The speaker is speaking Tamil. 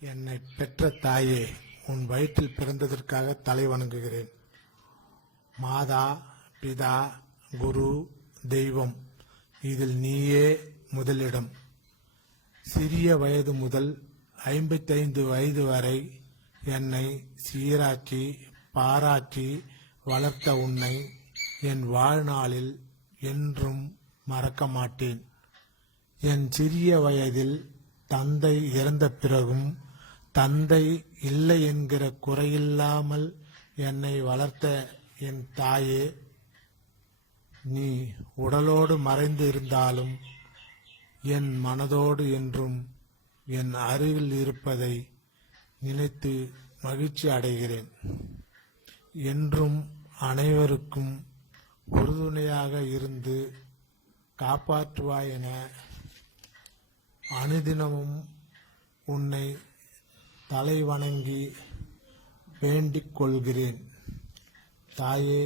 என்னை பெற்ற தாயே, உன் வயிற்றில் பிறந்ததற்காக தலை வணங்குகிறேன். மாதா, பிதா, குரு, தெய்வம், இதில் நீயே முதலிடம். சிறிய வயது முதல் 55 வயது வரை என்னை சீராக்கி பாராட்டி வளர்த்த உன்னை என் வாழ்நாளில் என்றும் மறக்க மாட்டேன். என் சிறிய வயதில் தந்தை இறந்த பிறகும் தந்தை இல்லை என்கிற குறையில்லாமல் என்னை வளர்த்த என் தாயே, நீ உடலோடு மறைந்து இருந்தாலும் என் மனதோடு என்றும் என் அருகில் இருப்பதை நினைத்து மகிழ்ச்சி அடைகிறேன். என்றும் அனைவருக்கும் உறுதுணையாக இருந்து காப்பாற்றுவாய் என அனுதினமும் உன்னை தலை வணங்கி வேண்டிக் கொள்கிறேன். தாயே,